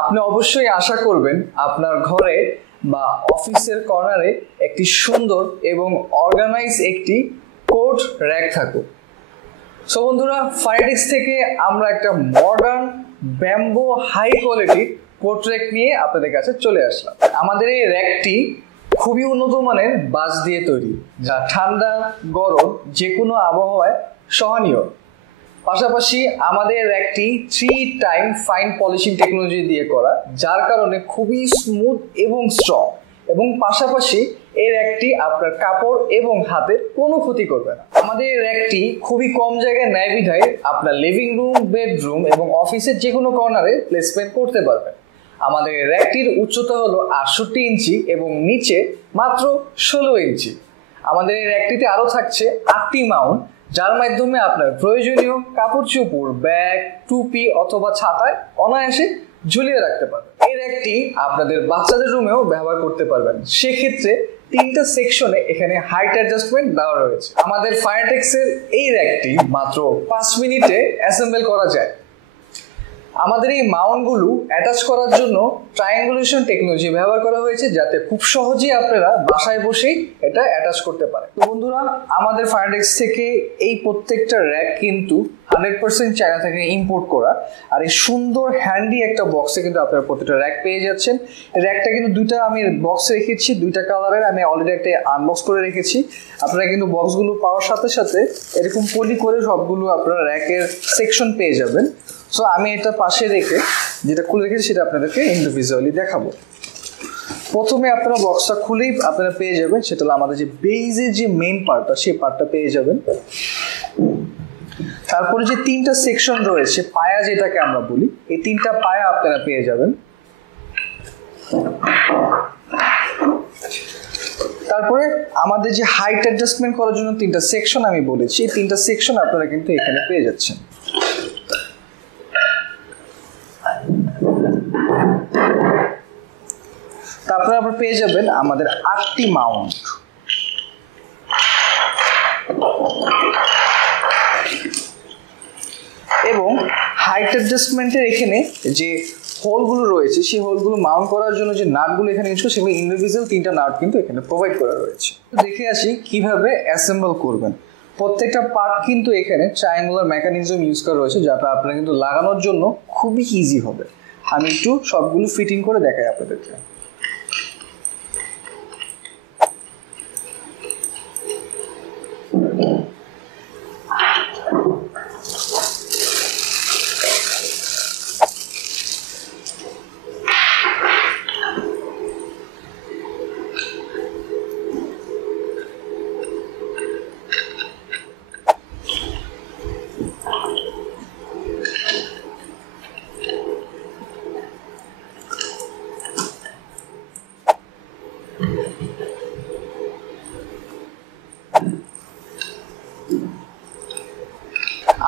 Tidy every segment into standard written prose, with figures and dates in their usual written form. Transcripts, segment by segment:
আপনি অবশ্যই আশা করবেন আপনার ঘরে বা অফিসের কর্নারে একটি সুন্দর এবং অর্গানাইজ একটি কোট র্যাক থাকুক। সো বন্ধুরা, ফাইটেক্স থেকে আমরা একটা modern bamboo high quality coat rack নিয়ে আপনাদের কাছে চলে আসলাম। আমাদের এই র্যাকটি খুবই উন্নত মানের বাঁশ দিয়ে তৈরি, যা ঠান্ডা গরম যে কোনো আবহাওয়ায় সহনীয়। পাশাপাশি আমাদের র্যাকটি 3 টাইম ফাইন পলিশিং টেকনোলজি দিয়ে করা, যার কারণে খুবই স্মুথ এবং স্ট্রং, এবং পাশাপাশি এই র্যাকটি আপনার কাপড় এবং হাতের কোনো ক্ষতি করবে না। আমাদের এই র্যাকটি খুবই কম জায়গায় ন্যায় বিধায় আপনার লিভিং রুম, বেডরুম এবং অফিসের যে কোনো কর্নারে প্লেসমেন্ট করতে পারবেন। আমাদের এই র্যাকটির উচ্চতা হলো 68 ইঞ্চি এবং নিচে মাত্র 16 ইঞ্চি। আমাদের এই র্যাকটিতে আরও থাকছে 8টি মাউন্ট, যার মাধ্যমে আপনার প্রয়োজনীয় কাপড় চোপড়, ব্যাগ, টুপি অথবা ছাতায় অনায়াসে ঝুলিয়ে রাখতে পারবেন। এই র্যাকটি আপনাদের বাচ্চাদের রুমেও ব্যবহার করতে পারবেন। সেক্ষেত্রে 3টা সেকশনে এখানে হাইট অ্যাডজাস্টমেন্ট দেওয়া রয়েছে। আমাদের ফায়ারটেক্সের এই র্যাকটি মাত্র 5 মিনিটে অ্যাসেম্বল করা যায়। আমাদের এই মাউন্টগুলো অ্যাটাচ করার জন্য ট্রায়াঙ্গুলেশন টেকনোলজি ব্যবহার করা হয়েছে, যাতে খুব সহজেই আপনারা বাসায় বসেই এটা অ্যাটাচ করতে পারেন। তো বন্ধুরা, আমাদের ফায়ারটেক্স থেকে এই প্রত্যেকটা র্যাক কিন্তু 100% চায়না থেকে ইম্পোর্ট করা। আর এই সুন্দর হ্যান্ডি একটা বক্সে কিন্তু আপনারা প্রত্যেকটা র্যাক পেয়ে যাচ্ছেন। র্যাকটা কিন্তু দুইটা আমি বক্সে রেখেছি, 2টা কালারের। আমি অলরেডি একটা আনবক্স করে রেখেছি। আপনারা কিন্তু বক্সগুলো পাওয়ার সাথে সাথে এরকম পলি করে সবগুলো আপনারা র্যাকের সেকশন পেয়ে যাবেন। সো আমি এটা পাশে রেখে যেটা খুলে রেখেছি সেটা আপনাদেরকে ইন্ডিভিজুয়ালি দেখাবো। প্রথমে আপনারা বক্সটা খুলেই আপনারা পেয়ে যাবেন, সেটা হলো আমাদের যে বেইজের যে মেইন পার্টটা, সেই পার্টটা পেয়ে যাবেন। তারপরে যে 3টা সেকশন রয়েছে, পায়া যেটাকে আমরা বলি, এই 3টা পায়া আপনারা পেয়ে যাবেন। তারপরে আমাদের যে হাইট অ্যাডজাস্টমেন্ট করার জন্য 3টা সেকশন আমি বলেছি, এই 3টা সেকশন আপনারা কিন্তু এখানে পেয়ে যাচ্ছেন। তারপরে আপনারা পেয়ে যাবেন আমাদের 8টি মাউন্ট। এবং হাইট অ্যাডজাস্টমেন্টের এখানে যে হোলগুলো রয়েছে, সেই হোলগুলো মাউন্ট করার জন্য যে নাটগুলো এখানে ইউজ করে, সেগুলো ইন্ডিভিজুয়াল 3টা নাট কিন্তু এখানে প্রোভাইড করা রয়েছে। দেখে আসি কিভাবে অ্যাসেম্বল করবেন। প্রত্যেকটা পার্ট কিন্তু এখানে ট্রায়াঙ্গুলার মেকানিজম ইউজ করা রয়েছে, যাটা আপনারা কিন্তু লাগানোর জন্য খুবই ইজি হবে। আমি একটু সবগুলো ফিটিং করে দেখাই আপনাদেরকে।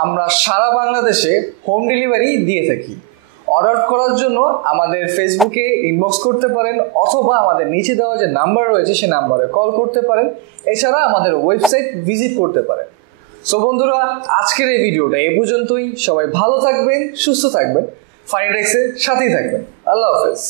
আমরা সারা বাংলাদেশে হোম ডেলিভারি দিয়ে থাকি। অর্ডার করার জন্য আমাদের ফেসবুকে ইনবক্স করতে পারেন, অথবা আমাদের নিচে দেওয়া যে নাম্বার রয়েছে সেই নাম্বারে কল করতে পারেন। এছাড়া আমাদের ওয়েবসাইট ভিজিট করতে পারেন। সো বন্ধুরা, আজকের এই ভিডিওটা এই পর্যন্তই। সবাই ভালো থাকবেন, সুস্থ থাকবেন, ফায়ারটেক্সের সাথেই থাকবেন। আল্লাহ হাফেজ।